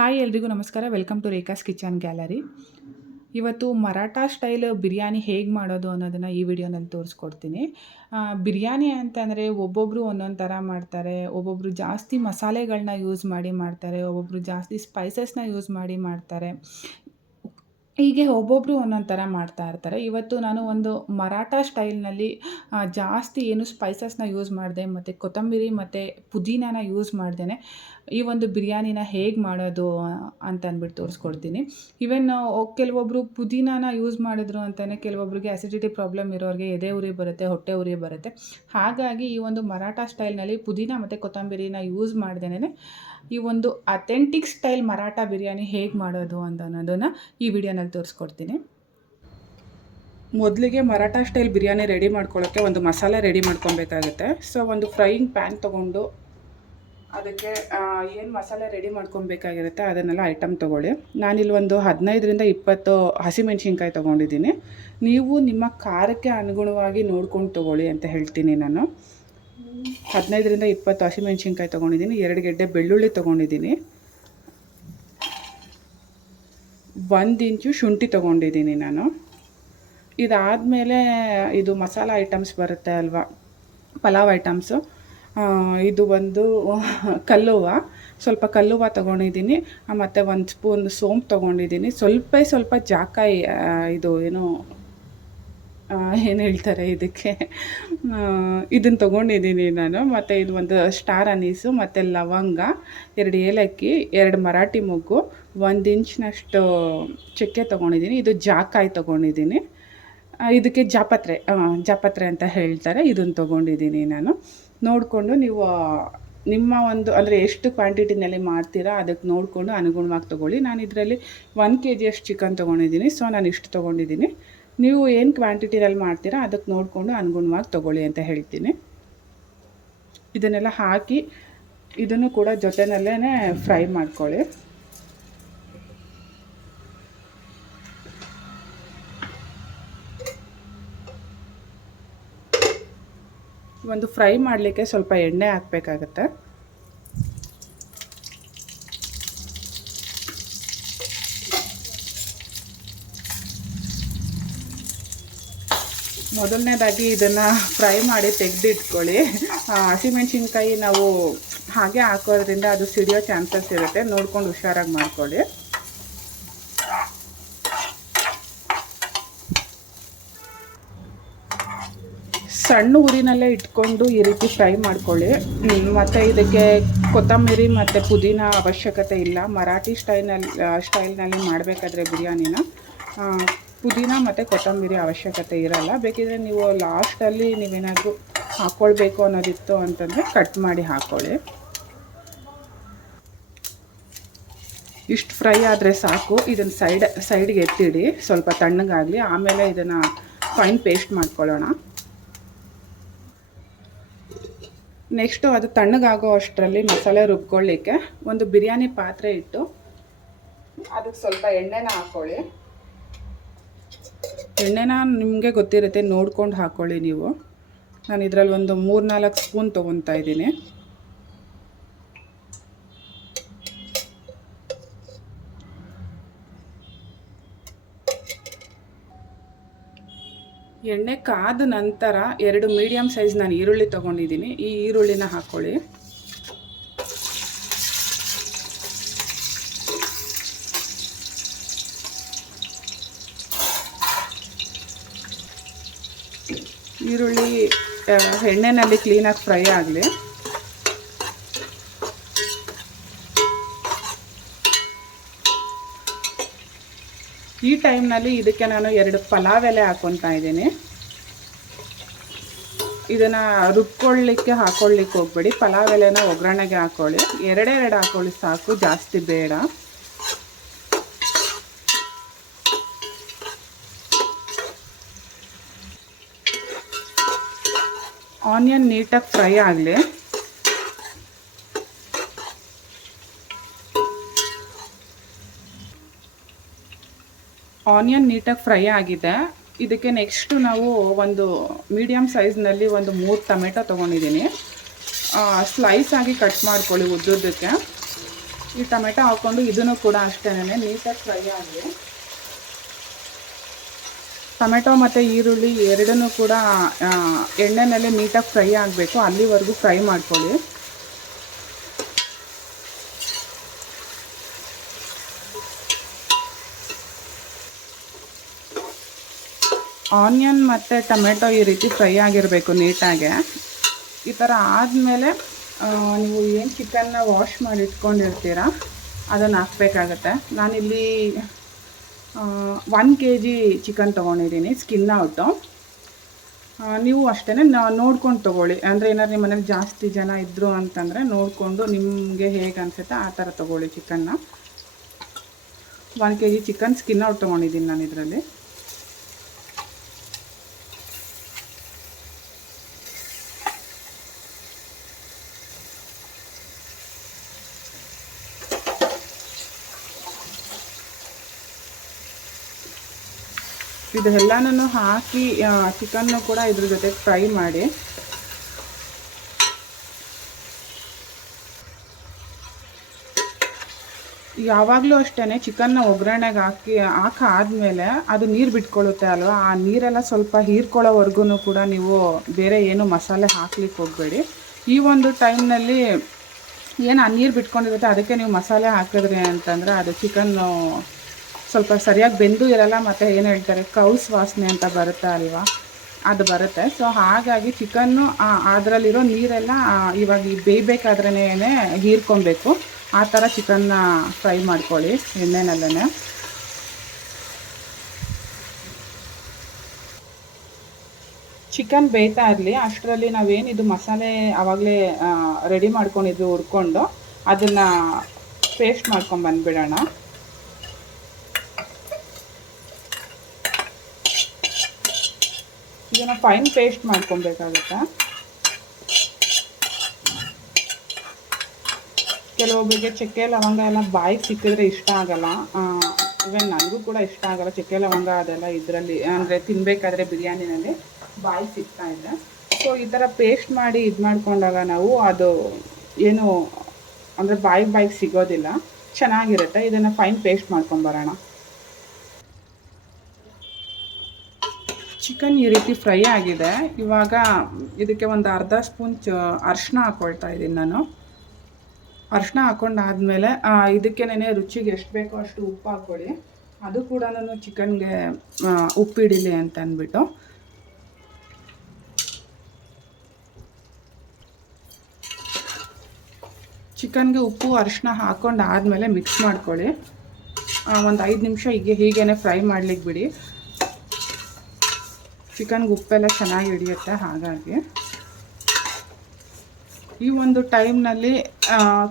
Hi ಎಲ್ರಿಗೂ ನಮಸ್ಕಾರ. Welcome to Rekha's kitchen gallery. ಇವತ್ತು ಮರಾಠ ಸ್ಟೈಲ್ ಬಿರಿಯಾನಿ ಹೇಗೆ ಮಾಡೋದು ಅನ್ನೋದನ್ನು ಈ ವಿಡಿಯೋನಲ್ಲಿ ತೋರಿಸ್ಕೊಡ್ತೀನಿ. ಬಿರಿಯಾನಿ ಅಂತಂದರೆ ಒಬ್ಬೊಬ್ಬರು ಒಂದೊಂದು ಥರ ಮಾಡ್ತಾರೆ. ಒಬ್ಬೊಬ್ಬರು ಜಾಸ್ತಿ ಮಸಾಲೆಗಳನ್ನ ಯೂಸ್ ಮಾಡಿ ಮಾಡ್ತಾರೆ, ಒಬ್ಬೊಬ್ಬರು ಜಾಸ್ತಿ ಸ್ಪೈಸಸ್ನ ಯೂಸ್ ಮಾಡಿ ಮಾಡ್ತಾರೆ. ಹೀಗೆ ಒಬ್ಬೊಬ್ಬರು ಒಂದೊಂದು ಥರ ಮಾಡ್ತಾ ಇರ್ತಾರೆ. ಇವತ್ತು ನಾನು ಒಂದು ಮರಾಠ ಸ್ಟೈಲ್ನಲ್ಲಿ ಜಾಸ್ತಿ ಏನು ಸ್ಪೈಸಸ್ನ ಯೂಸ್ ಮಾಡಿದೆ ಮತ್ತು ಕೊತ್ತಂಬರಿ ಮತ್ತು ಪುದೀನಾನ ಯೂಸ್ ಮಾಡ್ದೇ ಈ ಒಂದು ಬಿರಿಯಾನಿನ ಹೇಗೆ ಮಾಡೋದು ಅಂತ ಅಂದ್ಬಿಟ್ಟು ತೋರಿಸ್ಕೊಡ್ತೀನಿ. ಈವನ್ ಕೆಲವೊಬ್ಬರು ಪುದೀನಾನ ಯೂಸ್ ಮಾಡಿದ್ರು ಅಂತಲೇ ಕೆಲವೊಬ್ಬರಿಗೆ ಆ್ಯಸಿಡಿಟಿ ಪ್ರಾಬ್ಲಮ್ ಇರೋರಿಗೆ ಎದೆ ಉರಿ ಬರುತ್ತೆ, ಹೊಟ್ಟೆ ಉರಿ ಬರುತ್ತೆ. ಹಾಗಾಗಿ ಈ ಒಂದು ಮರಾಠ ಸ್ಟೈಲ್ನಲ್ಲಿ ಪುದೀನ ಮತ್ತು ಕೊತ್ತಂಬರಿನ ಯೂಸ್ ಮಾಡ್ದೇ ಈ ಒಂದು ಅಥೆಂಟಿಕ್ ಸ್ಟೈಲ್ ಮರಾಠ ಬಿರಿಯಾನಿ ಹೇಗೆ ಮಾಡೋದು ಅಂತ ಅನ್ನೋದನ್ನು ಈ ವಿಡಿಯೋನಲ್ಲಿ ತೋರಿಸ್ಕೊಡ್ತೀನಿ. ಮೊದಲಿಗೆ ಮರಾಠ ಸ್ಟೈಲ್ ಬಿರಿಯಾನಿ ರೆಡಿ ಮಾಡ್ಕೊಳ್ಳೋಕ್ಕೆ ಒಂದು ಮಸಾಲೆ ರೆಡಿ ಮಾಡ್ಕೊಬೇಕಾಗುತ್ತೆ. ಸೊ ಒಂದು ಫ್ರೈಯಿಂಗ್ ಪ್ಯಾನ್ ತೊಗೊಂಡು ಅದಕ್ಕೆ ಏನು ಮಸಾಲೆ ರೆಡಿ ಮಾಡ್ಕೊಬೇಕಾಗಿರುತ್ತೆ ಅದನ್ನೆಲ್ಲ ಐಟಮ್ ತೊಗೊಳ್ಳಿ. ನಾನಿಲ್ಲಿ ಒಂದು 15ರಿಂದ 20 ಹಸಿಮೆಣ್ಸಿನ್ಕಾಯಿ ತೊಗೊಂಡಿದ್ದೀನಿ. ನೀವು ನಿಮ್ಮ ಖಾರಕ್ಕೆ ಅನುಗುಣವಾಗಿ ನೋಡ್ಕೊಂಡು ತೊಗೊಳ್ಳಿ ಅಂತ ಹೇಳ್ತೀನಿ ನಾನು. 15ರಿಂದ 20 ಹಸಿಮೆಣ್ಸಿನ್ಕಾಯಿ ತೊಗೊಂಡಿದ್ದೀನಿ. 2 ಗೆಡ್ಡೆ ಬೆಳ್ಳುಳ್ಳಿ ತೊಗೊಂಡಿದ್ದೀನಿ. 1 ಇಂಚು ಶುಂಠಿ ತೊಗೊಂಡಿದ್ದೀನಿ ನಾನು. ಇದಾದಮೇಲೆ ಇದು ಮಸಾಲ ಐಟಮ್ಸ್ ಬರುತ್ತೆ ಅಲ್ವಾ, ಪಲಾವ್ ಐಟಮ್ಸು. ಇದು ಒಂದು ಕಲ್ಲುವ, ಸ್ವಲ್ಪ ಕಲ್ಲುವ ತೊಗೊಂಡಿದ್ದೀನಿ. ಮತ್ತು 1 ಸ್ಪೂನ್ ಸೋಂಪು ತೊಗೊಂಡಿದ್ದೀನಿ. ಸ್ವಲ್ಪ ಜಾಕಾಯಿ, ಇದು ಏನು ಹೇಳ್ತಾರೆ ಇದಕ್ಕೆ, ಇದನ್ನು ತೊಗೊಂಡಿದ್ದೀನಿ ನಾನು. ಮತ್ತು ಇದು ಒಂದು ಸ್ಟಾರ್ ಅನೀಸು ಮತ್ತು ಲವಂಗ, 2 ಏಲಕ್ಕಿ, 2 ಮರಾಠಿ ಮೊಗ್ಗು, 1 ಇಂಚಿನಷ್ಟು ಚಕ್ಕೆ ತೊಗೊಂಡಿದ್ದೀನಿ. ಇದು ಜಾಕಾಯಿ ತೊಗೊಂಡಿದ್ದೀನಿ. ಇದಕ್ಕೆ ಜಾಪತ್ರೆ ಅಂತ ಹೇಳ್ತಾರೆ. ಇದನ್ನು ತೊಗೊಂಡಿದ್ದೀನಿ ನಾನು. ನೋಡಿಕೊಂಡು ನೀವು ನಿಮ್ಮ ಒಂದು ಅಂದರೆ ಎಷ್ಟು ಕ್ವಾಂಟಿಟಿನಲ್ಲಿ ಮಾಡ್ತೀರಾ ಅದಕ್ಕೆ ನೋಡಿಕೊಂಡು ಅನುಗುಣವಾಗಿ ತೊಗೊಳ್ಳಿ. ನಾನು ಇದರಲ್ಲಿ 1 kg ಅಷ್ಟು ಚಿಕನ್ ತೊಗೊಂಡಿದ್ದೀನಿ. ಸೊ ನಾನು ಇಷ್ಟು ತೊಗೊಂಡಿದ್ದೀನಿ. ನೀವು ಏನು ಕ್ವಾಂಟಿಟಿನಲ್ಲಿ ಮಾಡ್ತೀರಾ ಅದಕ್ಕೆ ನೋಡಿಕೊಂಡು ಅನುಗುಣವಾಗಿ ತೊಗೊಳ್ಳಿ ಅಂತ ಹೇಳ್ತೀನಿ. ಇದನ್ನೆಲ್ಲ ಹಾಕಿ ಇದನ್ನು ಕೂಡ ಜೊತೆಯಲ್ಲೇ ಫ್ರೈ ಮಾಡ್ಕೊಳ್ಳಿ. ಒಂದು ಫ್ರೈ ಮಾಡಲಿಕ್ಕೆ ಸ್ವಲ್ಪ ಎಣ್ಣೆ ಹಾಕಬೇಕಾಗತ್ತೆ. ಮೊದಲನೇದಾಗಿ ಇದನ್ನು ಫ್ರೈ ಮಾಡಿ ತೆಗೆದಿಟ್ಕೊಳ್ಳಿ. ಹಸಿಮೆಣ್ಸಿನ್ಕಾಯಿ ನಾವು ಹಾಗೆ ಹಾಕೋದ್ರಿಂದ ಅದು ಸಿಡಿಯೋ ಚಾನ್ಸಸ್ ಇರುತ್ತೆ. ನೋಡ್ಕೊಂಡು ಹುಷಾರಾಗಿ ಮಾಡ್ಕೊಳ್ಳಿ. ಸಣ್ಣ ಉರಿನಲ್ಲೇ ಇಟ್ಕೊಂಡು ಈ ರೀತಿ ಫ್ರೈ ಮಾಡ್ಕೊಳ್ಳಿ. ಮತ್ತು ಇದಕ್ಕೆ ಕೊತ್ತಂಬರಿ ಮತ್ತು ಪುದೀನ ಅವಶ್ಯಕತೆ ಇಲ್ಲ. ಮರಾಠಿ ಸ್ಟೈಲ್ನಲ್ಲಿ ಮಾಡಬೇಕಾದ್ರೆ ಬಿರಿಯಾನಿನ ಪುದೀನ ಮತ್ತು ಕೊತ್ತಂಬರಿ ಅವಶ್ಯಕತೆ ಇರಲ್ಲ. ಬೇಕಿದ್ರೆ ನೀವು ಲಾಸ್ಟಲ್ಲಿ ನೀವೇನಾದರೂ ಹಾಕ್ಕೊಳ್ಬೇಕು ಅನ್ನೋದಿತ್ತು ಅಂತಂದರೆ ಕಟ್ ಮಾಡಿ ಹಾಕ್ಕೊಳ್ಳಿ. ಇಷ್ಟು ಫ್ರೈ ಆದರೆ ಸಾಕು. ಇದನ್ನು ಸೈಡ್ಗೆ ಎತ್ತಿಡಿ, ಸ್ವಲ್ಪ ತಣ್ಣಗಾಗಲಿ. ಆಮೇಲೆ ಇದನ್ನು ಫೈನ್ ಪೇಸ್ಟ್ ಮಾಡ್ಕೊಳ್ಳೋಣ. ನೆಕ್ಸ್ಟು ಅದು ತಣ್ಣಗಾಗೋ ಅಷ್ಟರಲ್ಲಿ ಮಸಾಲೆ ರುಬ್ಕೊಳ್ಳಿಕ್ಕೆ ಒಂದು ಬಿರಿಯಾನಿ ಪಾತ್ರೆ ಇಟ್ಟು ಅದಕ್ಕೆ ಸ್ವಲ್ಪ ಎಣ್ಣೆನ ಹಾಕ್ಕೊಳ್ಳಿ. ಎಣ್ಣೆನ ನಿಮಗೆ ಗೊತ್ತಿರುತ್ತೆ, ನೋಡ್ಕೊಂಡು ಹಾಕ್ಕೊಳ್ಳಿ ನೀವು. ನಾನು ಇದರಲ್ಲಿ ಒಂದು 3-4 ಸ್ಪೂನ್ ತೊಗೊತಾ ಇದ್ದೀನಿ. ಎಣ್ಣೆ ಕಾದ ನಂತರ 2 ಮೀಡಿಯಮ್ ಸೈಜ್ ನಾನು ಈರುಳ್ಳಿ ತೊಗೊಂಡಿದ್ದೀನಿ. ಈ ಈರುಳ್ಳಿನ ಹಾಕ್ಕೊಳ್ಳಿ. ಈರುಳ್ಳಿ ಎಣ್ಣೆನಲ್ಲಿ ಕ್ಲೀನಾಗಿ ಫ್ರೈ ಆಗಲಿ. ಈ ಟೈಮ್ನಲ್ಲಿ ಇದಕ್ಕೆ ನಾನು 2 ಪಲಾವ್ ಎಲೆ ಹಾಕ್ಕೊತಾ ಇದ್ದೀನಿ. ಇದನ್ನು ರುಬ್ಕೊಳ್ಳಿಕ್ಕೆ ಹಾಕ್ಕೊಳ್ಳಿಕ್ಕೆ ಹೋಗ್ಬೇಡಿ. ಪಲಾವ್ ಎಲೆನ ಒಗ್ಗರಣೆಗೆ ಹಾಕ್ಕೊಳ್ಳಿ. 2 ಹಾಕ್ಕೊಳ್ಳಿ ಸಾಕು, ಜಾಸ್ತಿ ಬೇಡ. ಆನಿಯನ್ ನೀಟಾಗಿ ಫ್ರೈ ಆಗಲಿ. ಆನಿಯನ್ ನೀಟಾಗಿ ಫ್ರೈ ಆಗಿದೆ. ಇದಕ್ಕೆ ನೆಕ್ಸ್ಟು ನಾವು ಒಂದು ಮೀಡಿಯಮ್ ಸೈಜ್ನಲ್ಲಿ ಒಂದು 3 ಟೊಮೆಟೊ ತೊಗೊಂಡಿದ್ದೀನಿ. ಸ್ಲೈಸ್ ಆಗಿ ಕಟ್ ಮಾಡ್ಕೊಳ್ಳಿ ಉದ್ದುದ್ದಕ್ಕೆ. ಈ ಟೊಮೆಟೊ ಹಾಕ್ಕೊಂಡು ಇದನ್ನು ಕೂಡ ಅಷ್ಟೇ ನೀಟಾಗಿ ಫ್ರೈ ಆಗಲಿ. ಟೊಮೆಟೊ ಮತ್ತು ಈರುಳ್ಳಿ ಎರಡನ್ನೂ ಕೂಡ ಎಣ್ಣೆಯಲ್ಲಿ ನೀಟಾಗಿ ಫ್ರೈ ಆಗಬೇಕು, ಅಲ್ಲಿವರೆಗೂ ಫ್ರೈ ಮಾಡ್ಕೊಳ್ಳಿ. ಆನಿಯನ್ ಮತ್ತು ಟೊಮೆಟೊ ಈ ರೀತಿ ಫ್ರೈ ಆಗಿರಬೇಕು ನೀಟಾಗೆ. ಈ ಥರ ಆದಮೇಲೆ ನೀವು ಏನು ಚಿಕನ್ನ ವಾಶ್ ಮಾಡಿ ಇಟ್ಕೊಂಡಿರ್ತೀರ ಅದನ್ನು ಹಾಕಬೇಕಾಗತ್ತೆ. ನಾನಿಲ್ಲಿ 1 kg ಚಿಕನ್ ತೊಗೊಂಡಿದ್ದೀನಿ ಸ್ಕಿನ್ ಔಟು. ನೀವು ಅಷ್ಟೇ ನೋಡ್ಕೊಂಡು ತೊಗೊಳ್ಳಿ. ಅಂದರೆ ಏನಾದ್ರು ನಿಮ್ಮ ಮನೇಲಿ ಜಾಸ್ತಿ ಜನ ಇದ್ದರು ಅಂತಂದರೆ ನೋಡಿಕೊಂಡು ನಿಮಗೆ ಹೇಗೆ ಅನಿಸುತ್ತೆ ಆ ಥರ ತೊಗೊಳ್ಳಿ ಚಿಕನ್ನ. 1 kg ಚಿಕನ್ ಸ್ಕಿನ್ ಔಟ್ ತೊಗೊಂಡಿದ್ದೀನಿ ನಾನು ಇದರಲ್ಲಿ. ಇದೆಲ್ಲನೂ ಹಾಕಿ ಚಿಕನ್ನು ಕೂಡ ಇದ್ರ ಜೊತೆ ಫ್ರೈ ಮಾಡಿ. ಯಾವಾಗಲೂ ಅಷ್ಟೇ ಚಿಕನ್ನ ಒಗ್ಗರಣೆಗೆ ಹಾಕಾದ್ಮೇಲೆ ಅದು ನೀರು ಬಿಟ್ಕೊಳ್ಳುತ್ತೆ ಅಲ್ವಾ, ಆ ನೀರೆಲ್ಲ ಸ್ವಲ್ಪ ಹೀರ್ಕೊಳ್ಳೋವರೆಗೂ ಕೂಡ ನೀವು ಬೇರೆ ಏನು ಮಸಾಲೆ ಹಾಕ್ಲಿಕ್ಕೆ ಹೋಗಬೇಡಿ. ಈ ಒಂದು ಟೈಮ್ನಲ್ಲಿ ಏನು ಆ ನೀರು ಬಿಟ್ಕೊಂಡಿರುತ್ತೆ ಅದಕ್ಕೆ ನೀವು ಮಸಾಲೆ ಹಾಕಿದ್ರಿ ಅಂತಂದರೆ ಅದು ಚಿಕನ್ನು ಸ್ವಲ್ಪ ಸರಿಯಾಗಿ ಬೆಂದು ಇರಲ್ಲ, ಮತ್ತು ಏನು ಹೇಳ್ತಾರೆ ಕೌಸ್ ವಾಸನೆ ಅಂತ ಬರುತ್ತೆ ಅಲ್ವಾ, ಅದು ಬರುತ್ತೆ. ಸೊ ಹಾಗಾಗಿ ಚಿಕನ್ನು ಅದರಲ್ಲಿರೋ ನೀರೆಲ್ಲ ಇವಾಗ ಬೇಯಬೇಕಾದ್ರೇ ಹೀರ್ಕೊಬೇಕು. ಆ ಥರ ಚಿಕನ್ನ ಫ್ರೈ ಮಾಡ್ಕೊಳ್ಳಿ ಎಣ್ಣೆನಲ್ಲೇ. ಚಿಕನ್ ಬೇಯ್ತಾ ಇರಲಿ, ಅಷ್ಟರಲ್ಲಿ ನಾವೇನಿದು ಮಸಾಲೆ ಆವಾಗಲೇ ರೆಡಿ ಮಾಡ್ಕೊಂಡಿದ್ವಿ ಹುರ್ಕೊಂಡು, ಅದನ್ನು ಪೇಸ್ಟ್ ಮಾಡ್ಕೊಂಡು ಬಂದುಬಿಡೋಣ. ಇದನ್ನು ಫೈನ್ ಪೇಸ್ಟ್ ಮಾಡ್ಕೊಬೇಕಾಗುತ್ತೆ. ಕೆಲವೊಬ್ಬರಿಗೆ ಚಕ್ಕೆ ಲವಂಗ ಎಲ್ಲ ಬಾಯಿಗೆ ಸಿಕ್ಕಿದ್ರೆ ಇಷ್ಟ ಆಗಲ್ಲ. ಇವನ್ ನನಗೂ ಕೂಡ ಇಷ್ಟ ಆಗಲ್ಲ ಚಕ್ಕೆ ಲವಂಗ ಅದೆಲ್ಲ ಇದರಲ್ಲಿ, ಅಂದರೆ ತಿನ್ನಬೇಕಾದ್ರೆ ಬಿರಿಯಾನಿನಲ್ಲಿ ಬಾಯಿಗೆ ಸಿಗ್ತಾ ಇದೆ. ಸೊ ಈ ಥರ ಪೇಸ್ಟ್ ಮಾಡಿ ಇದು ಮಾಡ್ಕೊಂಡಾಗ ನಾವು ಅದು ಏನು ಅಂದರೆ ಬಾಯಿಗೆ ಸಿಗೋದಿಲ್ಲ, ಚೆನ್ನಾಗಿರುತ್ತೆ. ಇದನ್ನು ಫೈನ್ ಪೇಸ್ಟ್ ಮಾಡ್ಕೊಂಬರೋಣ. ಚಿಕನ್ ಈ ರೀತಿ ಫ್ರೈ ಆಗಿದೆ. ಇವಾಗ ಇದಕ್ಕೆ ಒಂದು ಅರ್ಧ ಸ್ಪೂನ್ ಅರಿಶಿನ ಹಾಕ್ಕೊಳ್ತಾ ಇದ್ದೀನಿ ನಾನು. ಅರಿಶಿನ ಹಾಕ್ಕೊಂಡಾದ್ಮೇಲೆ ಇದಕ್ಕೇನೆ ರುಚಿಗೆ ಎಷ್ಟು ಬೇಕೋ ಅಷ್ಟು ಉಪ್ಪು ಹಾಕ್ಕೊಳ್ಳಿ. ಅದು ಕೂಡ ನಾನು ಚಿಕನ್ಗೆ ಉಪ್ಪಿಡಿಲಿ ಅಂತ ಅಂದ್ಬಿಟ್ಟು. ಚಿಕನ್ಗೆ ಉಪ್ಪು ಅರಿಶಿನ ಹಾಕ್ಕೊಂಡಾದ್ಮೇಲೆ ಮಿಕ್ಸ್ ಮಾಡ್ಕೊಳ್ಳಿ. ಒಂದು 5 ನಿಮಿಷ ಹೀಗೇ ಫ್ರೈ ಮಾಡ್ಲಿಕ್ಕೆ ಬಿಡಿ. ಚಿಕನ್ಗೆ ಉಪ್ಪೆಲ್ಲ ಚೆನ್ನಾಗಿ ಹಿಡಿಯುತ್ತೆ. ಹಾಗಾಗಿ ಈ ಒಂದು ಟೈಮ್ನಲ್ಲಿ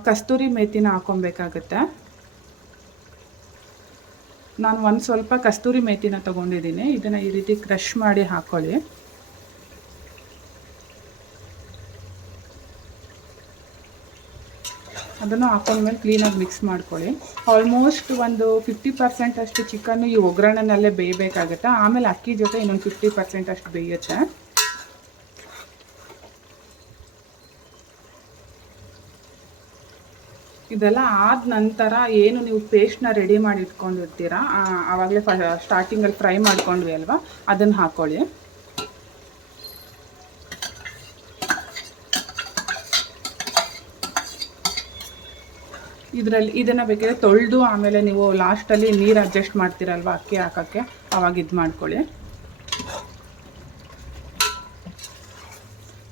ಕಸ್ತೂರಿ ಮೇಥಿನ ಹಾಕ್ಕೊಬೇಕಾಗತ್ತೆ. ನಾನು ಒಂದು ಸ್ವಲ್ಪ ಕಸ್ತೂರಿ ಮೇಥಿನ ತೊಗೊಂಡಿದ್ದೀನಿ. ಇದನ್ನು ಈ ರೀತಿ ಕ್ರಷ್ ಮಾಡಿ ಹಾಕ್ಕೊಳ್ಳಿ. ಅದನ್ನು ಹಾಕೊಂಡ್ಮೇಲೆ ಕ್ಲೀನಾಗಿ ಮಿಕ್ಸ್ ಮಾಡ್ಕೊಳ್ಳಿ. ಆಲ್ಮೋಸ್ಟ್ ಒಂದು 50% ಅಷ್ಟು ಚಿಕನ್ನು ಈ ಒಗ್ಗರಣೆನಲ್ಲೇ ಬೇಯಬೇಕಾಗುತ್ತೆ. ಆಮೇಲೆ ಅಕ್ಕಿ ಜೊತೆ ಇನ್ನೊಂದು 50% ಅಷ್ಟು ಬೇಯುತ್ತೆ. ಇದೆಲ್ಲ ಆದ ನಂತರ ಏನು ನೀವು ಪೇಸ್ಟ್ನ ರೆಡಿ ಮಾಡಿ ಇಟ್ಕೊಂಡಿರ್ತೀರಾ, ಆವಾಗಲೇ ಸ್ಟಾರ್ಟಿಂಗಲ್ಲಿ ಫ್ರೈ ಮಾಡ್ಕೊಂಡ್ವಿ ಅಲ್ವಾ, ಅದನ್ನು ಹಾಕ್ಕೊಳ್ಳಿ. ಇದನ್ನು ಬೇಕಾದ್ರೆ ತೊಳೆದು ಆಮೇಲೆ ನೀವು ಲಾಸ್ಟಲ್ಲಿ ನೀರು ಅಡ್ಜಸ್ಟ್ ಮಾಡ್ತೀರಲ್ವ ಅಕ್ಕಿ ಹಾಕೋಕ್ಕೆ, ಆವಾಗ ಇದು ಮಾಡ್ಕೊಳ್ಳಿ.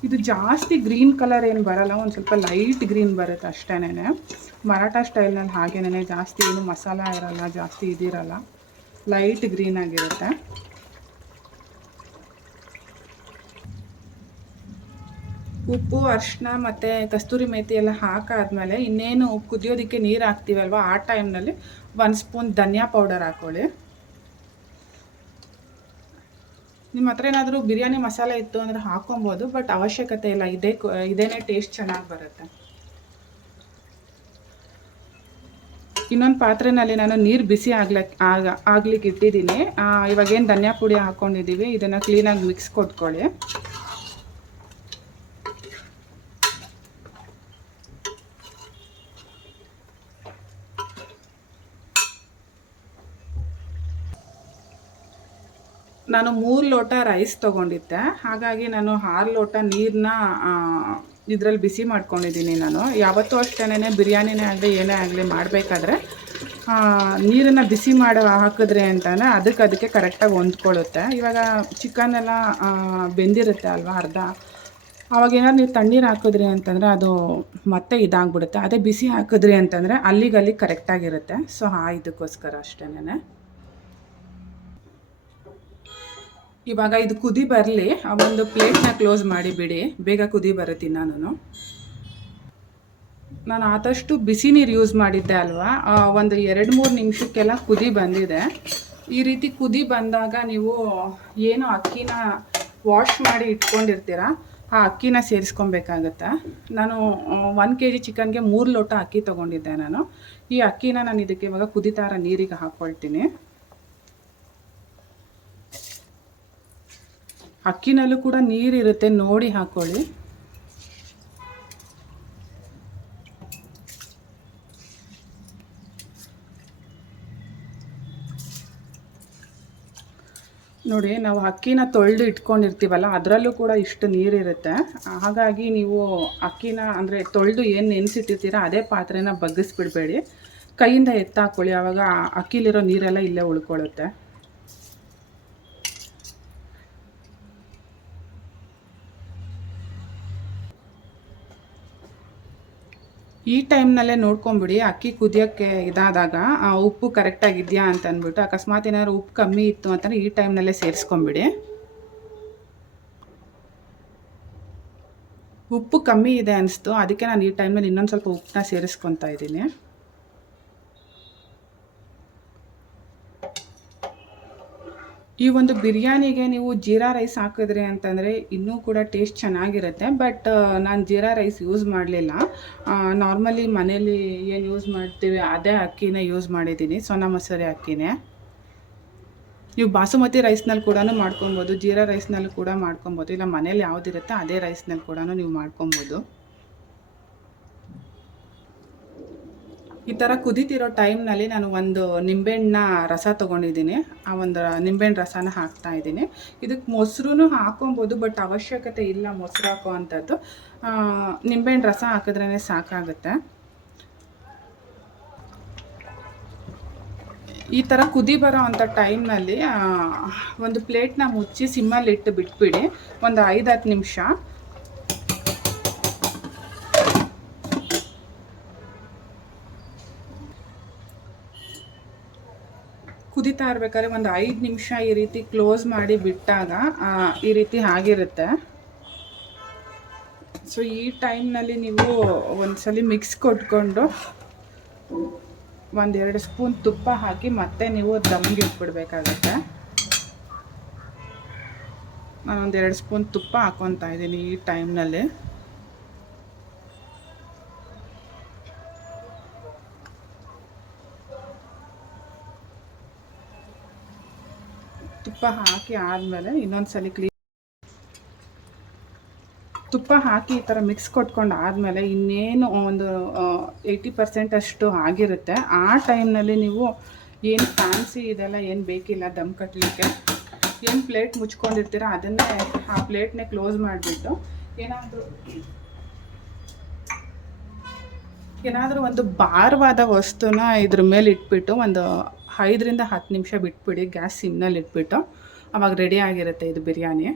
ಇದು ಜಾಸ್ತಿ ಗ್ರೀನ್ ಕಲರ್ ಏನು ಬರಲ್ಲ, ಒಂದು ಸ್ವಲ್ಪ ಲೈಟ್ ಗ್ರೀನ್ ಬರುತ್ತೆ ಅಷ್ಟೇನೆ. ಮರಾಠ ಸ್ಟೈಲ್ನಲ್ಲಿ ಹಾಗೇನೆ ಜಾಸ್ತಿ ಏನು ಮಸಾಲ ಇರಲ್ಲ, ಜಾಸ್ತಿ ಇದಿರಲ್ಲ, ಲೈಟ್ ಗ್ರೀನ್ ಆಗಿರುತ್ತೆ. ಉಪ್ಪು ಅರಿಶಿನ ಮತ್ತು ಕಸ್ತೂರಿ ಮೇಥಿ ಎಲ್ಲ ಹಾಕಾದ್ಮೇಲೆ ಇನ್ನೇನು ಕುದಿಯೋದಕ್ಕೆ ನೀರು ಹಾಕ್ತೀವಲ್ವ, ಆ ಟೈಮ್ನಲ್ಲಿ 1 ಸ್ಪೂನ್ ಧನಿಯಾ ಪೌಡರ್ ಹಾಕ್ಕೊಳ್ಳಿ. ನಿಮ್ಮ ಹತ್ರ ಏನಾದರೂ ಬಿರಿಯಾನಿ ಮಸಾಲೆ ಇತ್ತು ಅಂದರೆ ಹಾಕೊಬೋದು, ಬಟ್ ಅವಶ್ಯಕತೆ ಇಲ್ಲ, ಇದೇನೇ ಟೇಸ್ಟ್ ಚೆನ್ನಾಗಿ ಬರುತ್ತೆ. ಇನ್ನೊಂದು ಪಾತ್ರೆಯಲ್ಲಿ ನಾನು ನೀರು ಬಿಸಿ ಆಗ್ಲಿಕ್ಕೆ ಇಟ್ಟಿದ್ದೀನಿ. ಇವಾಗೇನು ಧನಿಯಾ ಪುಡಿ ಹಾಕ್ಕೊಂಡಿದ್ದೀವಿ, ಇದನ್ನು ಕ್ಲೀನಾಗಿ ಮಿಕ್ಸ್ ಕೊಟ್ಕೊಳ್ಳಿ. ನಾನು 3 ಲೋಟ ರೈಸ್ ತೊಗೊಂಡಿದ್ದೆ. ಹಾಗಾಗಿ ನಾನು 6 ಲೋಟ ನೀರನ್ನ ಇದರಲ್ಲಿ ಬಿಸಿ ಮಾಡ್ಕೊಂಡಿದ್ದೀನಿ ನಾನು. ಯಾವತ್ತೂ ಅಷ್ಟೇನೆ ಬಿರಿಯಾನಿನೇ ಆಗಲಿ ಏನೇ ಆಗಲಿ ಮಾಡಬೇಕಾದ್ರೆ ನೀರನ್ನು ಬಿಸಿ ಮಾಡಿ ಹಾಕಿದ್ರೆ ಅಂತಾನೆ ಅದಕ್ಕೆ ಕರೆಕ್ಟಾಗಿ ಹೊಂದ್ಕೊಳ್ಳುತ್ತೆ. ಇವಾಗ ಚಿಕನ್ ಎಲ್ಲ ಬೆಂದಿರುತ್ತೆ ಅಲ್ವಾ ಅರ್ಧ, ಆವಾಗ ಏನಾದ್ರು ನೀವು ತಣ್ಣೀರು ಹಾಕಿದ್ರಿ ಅಂತಂದರೆ ಅದು ಮತ್ತೆ ಇದಾಗ್ಬಿಡುತ್ತೆ. ಅದೇ ಬಿಸಿ ಹಾಕಿದ್ರಿ ಅಂತಂದರೆ ಅಲ್ಲಿಗೆ ಕರೆಕ್ಟಾಗಿರುತ್ತೆ. ಸೊ ಇದಕ್ಕೋಸ್ಕರ ಅಷ್ಟೇನೆ. ಇವಾಗ ಇದು ಕುದಿ ಬರಲಿ, ಒಂದು ಪ್ಲೇಟ್ನ ಕ್ಲೋಸ್ ಮಾಡಿ ಬಿಡಿ, ಬೇಗ ಕುದಿ ಬರುತ್ತೆ. ನಾನು ಆದಷ್ಟು ಬಿಸಿ ನೀರು ಯೂಸ್ ಮಾಡಿದ್ದೆ ಅಲ್ವಾ, ಒಂದು 2-3 ನಿಮಿಷಕ್ಕೆಲ್ಲ ಕುದಿ ಬಂದಿದೆ. ಈ ರೀತಿ ಕುದಿ ಬಂದಾಗ ನೀವು ಏನು ಅಕ್ಕಿನ ವಾಶ್ ಮಾಡಿ ಇಟ್ಕೊಂಡಿರ್ತೀರ ಆ ಅಕ್ಕಿನ ಸೇರಿಸ್ಕೊಬೇಕಾಗತ್ತೆ. ನಾನು 1 kg ಚಿಕನ್ಗೆ 3 ಲೋಟ ಅಕ್ಕಿ ತೊಗೊಂಡಿದ್ದೆ ನಾನು. ಈ ಅಕ್ಕಿನ ನಾನು ಇದಕ್ಕೆ ಇವಾಗ ಕುದಿತಾರ ನೀರಿಗೆ ಹಾಕ್ಕೊಳ್ತೀನಿ. ಅಕ್ಕಿನಲ್ಲೂ ಕೂಡ ನೀರಿರುತ್ತೆ, ನೋಡಿ ಹಾಕ್ಕೊಳ್ಳಿ. ನೋಡಿ, ನಾವು ಅಕ್ಕಿನ ತೊಳೆದು ಇಟ್ಕೊಂಡಿರ್ತೀವಲ್ಲ ಅದರಲ್ಲೂ ಕೂಡ ಇಷ್ಟು ನೀರಿರುತ್ತೆ. ಹಾಗಾಗಿ ನೀವು ಅಕ್ಕಿನ ಅಂದರೆ ತೊಳೆದು ಏನು ನೆನೆಸಿಟ್ಟಿರ್ತೀರ ಅದೇ ಪಾತ್ರೆನ ಬಗ್ಗಿಸ್ಬಿಡ್ಬೇಡಿ, ಕೈಯಿಂದ ಎತ್ತಾಕೊಳ್ಳಿ. ಆವಾಗ ಅಕ್ಕಿಲಿರೋ ನೀರೆಲ್ಲ ಇಲ್ಲೇ ಉಳ್ಕೊಳ್ಳುತ್ತೆ. ಈ ಟೈಮ್ನಲ್ಲೇ ನೋಡ್ಕೊಂಬಿಡಿ, ಅಕ್ಕಿ ಕುದಿಯೋಕ್ಕೆ ಇದಾದಾಗ ಉಪ್ಪು ಕರೆಕ್ಟಾಗಿದೆಯಾ ಅಂತ ಅಂದ್ಬಿಟ್ಟು. ಅಕಸ್ಮಾತ್ ಏನಾದ್ರು ಉಪ್ಪು ಕಮ್ಮಿ ಇತ್ತು ಅಂತಂದರೆ ಈ ಟೈಮ್ನಲ್ಲೇ ಸೇರಿಸ್ಕೊಂಬಿಡಿ. ಉಪ್ಪು ಕಮ್ಮಿ ಇದೆ ಅನಿಸ್ತು, ಅದಕ್ಕೆ ನಾನು ಈ ಟೈಮ್ನಲ್ಲಿ ಇನ್ನೊಂದು ಸ್ವಲ್ಪ ಉಪ್ಪನ್ನ ಸೇರಿಸ್ಕೊತಾ ಇದ್ದೀನಿ. ಈ ಒಂದು ಬಿರಿಯಾನಿಗೆ ನೀವು ಜೀರಾ ರೈಸ್ ಹಾಕಿದ್ರಿ ಅಂತಂದರೆ ಇನ್ನೂ ಕೂಡ ಟೇಸ್ಟ್ ಚೆನ್ನಾಗಿರುತ್ತೆ. ಬಟ್ ನಾನು ಜೀರಾ ರೈಸ್ ಯೂಸ್ ಮಾಡಲಿಲ್ಲ. ನಾರ್ಮಲಿ ಮನೇಲಿ ಏನು ಯೂಸ್ ಮಾಡ್ತೀವಿ ಅದೇ ಅಕ್ಕಿನೇ ಯೂಸ್ ಮಾಡಿದ್ದೀನಿ, ಸೋನಾ ಮಸೂರಿ ಅಕ್ಕಿನೇ. ನೀವು ಬಾಸುಮತಿ ರೈಸ್ನಲ್ಲಿ ಕೂಡ ಮಾಡ್ಕೊಬೋದು, ಜೀರಾ ರೈಸ್ನಲ್ಲಿ ಕೂಡ ಮಾಡ್ಕೊಬೋದು, ಇಲ್ಲ ಮನೇಲಿ ಯಾವುದಿರುತ್ತೆ ಅದೇ ರೈಸ್ನಲ್ಲಿ ಕೂಡ ನೀವು ಮಾಡ್ಕೊಬೋದು. ಈ ಥರ ಕುದೀತಿರೋ ಟೈಮ್ನಲ್ಲಿ ನಾನು ಒಂದು ನಿಂಬೆಹಣ್ಣ ರಸ ತೊಗೊಂಡಿದ್ದೀನಿ. ಆ ಒಂದು ನಿಂಬೆಹಣ್ಣು ರಸನ ಹಾಕ್ತಾಯಿದ್ದೀನಿ. ಇದಕ್ಕೆ ಮೊಸರು ಹಾಕೊಬೋದು, ಬಟ್ ಅವಶ್ಯಕತೆ ಇಲ್ಲ ಮೊಸರು ಹಾಕೋ ಅಂಥದ್ದು. ನಿಂಬೆಹಣ್ಣು ರಸ ಹಾಕಿದ್ರೇ ಸಾಕಾಗುತ್ತೆ. ಈ ಥರ ಕುದಿ ಬರೋ ಅಂಥ ಟೈಮ್ನಲ್ಲಿ ಒಂದು ಪ್ಲೇಟ್ನ ಮುಚ್ಚಿ ಸಿಮ್ಮಲ್ಲಿ ಇಟ್ಟು ಬಿಟ್ಬಿಡಿ ಒಂದು 5-10 ನಿಮಿಷ. ಕುದಿತಾ ಇರ್ಬೇಕಾದ್ರೆ ಒಂದು 5 ನಿಮಿಷ ಈ ರೀತಿ ಕ್ಲೋಸ್ ಮಾಡಿ ಬಿಟ್ಟಾಗ ಈ ರೀತಿ ಆಗಿರುತ್ತೆ. ಸೊ ಈ ಟೈಮ್ನಲ್ಲಿ ನೀವು ಒಂದ್ಸಲಿ ಮಿಕ್ಸ್ ಕೊಟ್ಕೊಂಡು 1-2 ಸ್ಪೂನ್ ತುಪ್ಪ ಹಾಕಿ ಮತ್ತೆ ನೀವು ದಮ್ಗೆ ಇಟ್ಬಿಡ್ಬೇಕಾಗತ್ತೆ. ನಾನು 1-2 ಸ್ಪೂನ್ ತುಪ್ಪ ಹಾಕ್ಕೊತಾ ಇದ್ದೀನಿ ಈ ಟೈಮ್ನಲ್ಲಿ. ತುಪ್ಪ ಹಾಕಿ ಆದಮೇಲೆ ಇನ್ನೊಂದು ಸಲ ತುಪ್ಪ ಹಾಕಿ ಈ ಥರ ಮಿಕ್ಸ್ ಕೊಟ್ಕೊಂಡು ಆದಮೇಲೆ ಇನ್ನೇನು ಒಂದು 80% ಅಷ್ಟು ಆಗಿರುತ್ತೆ. ಆ ಟೈಮ್ನಲ್ಲಿ ನೀವು ಏನು ಫ್ಯಾನ್ಸಿ ಇದೆಲ್ಲ ಏನು ಬೇಕಿಲ್ಲ ದಮ್ ಕಟ್ಟಲಿಕ್ಕೆ. ಏನು ಪ್ಲೇಟ್ ಮುಚ್ಕೊಂಡಿರ್ತೀರ ಅದನ್ನೇ ಆ ಪ್ಲೇಟ್ನೇ ಕ್ಲೋಸ್ ಮಾಡಿಬಿಟ್ಟು ಏನಾದರೂ ಒಂದು ಭಾರವಾದ ವಸ್ತುನ ಇದ್ರ ಮೇಲೆ ಇಟ್ಬಿಟ್ಟು ಒಂದು 5-10 ನಿಮಿಷ ಬಿಟ್ಬಿಡಿ, ಗ್ಯಾಸ್ ಸಿಮ್ನಲ್ಲಿ ಇಟ್ಬಿಟ್ಟು. ಆವಾಗ ರೆಡಿ ಆಗಿರುತ್ತೆ ಇದು ಬಿರಿಯಾನಿ.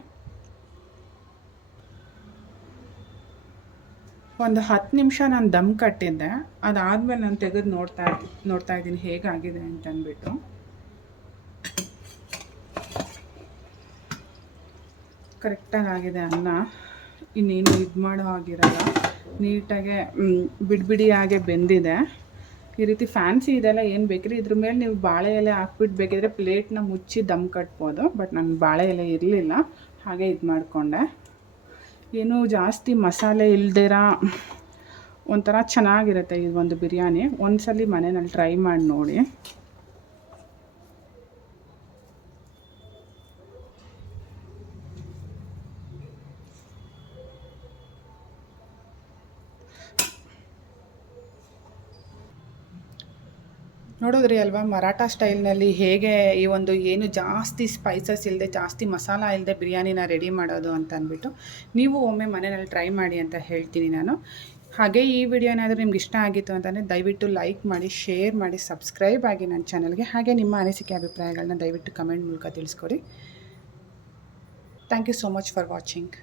ಒಂದು 10 ನಿಮಿಷ ನಾನು ದಮ್ ಕಟ್ಟಿದ್ದೆ. ಅದಾದಮೇಲೆ ನಾನು ತೆಗೆದು ನೋಡ್ತಾ ಇದ್ದೀನಿ ಹೇಗಾಗಿದೆ ಅಂತ ಅಂದ್ಬಿಟ್ಟು. ಕರೆಕ್ಟಾಗಿ ಆಗಿದೆ ಅನ್ನ, ಇನ್ನೇನು ಇದು ಮಾಡೋ ಆಗಿರಲ್ಲ, ನೀಟಾಗೆ ಬಿಡಿಯಾಗೆ ಬೆಂದಿದೆ. ಈ ರೀತಿ ಫ್ಯಾನ್ಸಿ ಇದೆಲ್ಲ ಏನು ಬೇಕಿದ್ರೆ ಇದ್ರ ಮೇಲೆ ನೀವು ಬಾಳೆ ಎಲೆ ಹಾಕ್ಬಿಟ್ಟು ಬೇಕಿದ್ರೆ ಪ್ಲೇಟ್ನ ಮುಚ್ಚಿ ದಮ್ ಕಟ್ಬೋದು. ಬಟ್ ನಾನು ಬಾಳೆ ಎಲೆ ಇರಲಿಲ್ಲ, ಹಾಗೆ ಇದು ಮಾಡಿಕೊಂಡೆ. ಏನೂ ಜಾಸ್ತಿ ಮಸಾಲೆ ಇಲ್ದಿರ ಒಂಥರ ಚೆನ್ನಾಗಿರುತ್ತೆ ಇದು ಒಂದು ಬಿರಿಯಾನಿ. ಒಂದ್ಸಲಿ ಮನೆಯಲ್ಲಿ ಟ್ರೈ ಮಾಡಿ ನೋಡಿ. ನೋಡಿದ್ರಿ ಅಲ್ವಾ ಮರಾಠ ಸ್ಟೈಲ್ನಲ್ಲಿ ಹೇಗೆ ಈ ಒಂದು ಏನು ಜಾಸ್ತಿ ಸ್ಪೈಸಸ್ ಇಲ್ಲದೆ ಜಾಸ್ತಿ ಮಸಾಲ ಇಲ್ಲದೆ ಬಿರಿಯಾನಿನ ರೆಡಿ ಮಾಡೋದು ಅಂತ ಅಂದ್ಬಿಟ್ಟು ನೀವು ಒಮ್ಮೆ ಮನೆಯಲ್ಲಿ ಟ್ರೈ ಮಾಡಿ ಅಂತ ಹೇಳ್ತೀನಿ ನಾನು. ಹಾಗೆ ಈ ವಿಡಿಯೋ ಏನಾದರೂ ನಿಮ್ಗೆ ಇಷ್ಟ ಆಗಿತ್ತು ಅಂತಂದರೆ ದಯವಿಟ್ಟು ಲೈಕ್ ಮಾಡಿ, ಶೇರ್ ಮಾಡಿ, ಸಬ್ಸ್ಕ್ರೈಬ್ ಆಗಿ ನನ್ನ ಚಾನಲ್ಗೆ. ಹಾಗೆ ನಿಮ್ಮ ಅನಿಸಿಕೆ ಅಭಿಪ್ರಾಯಗಳನ್ನ ದಯವಿಟ್ಟು ಕಮೆಂಟ್ ಮೂಲಕ ತಿಳಿಸ್ಕೊಡಿ. Thank you so much for watching.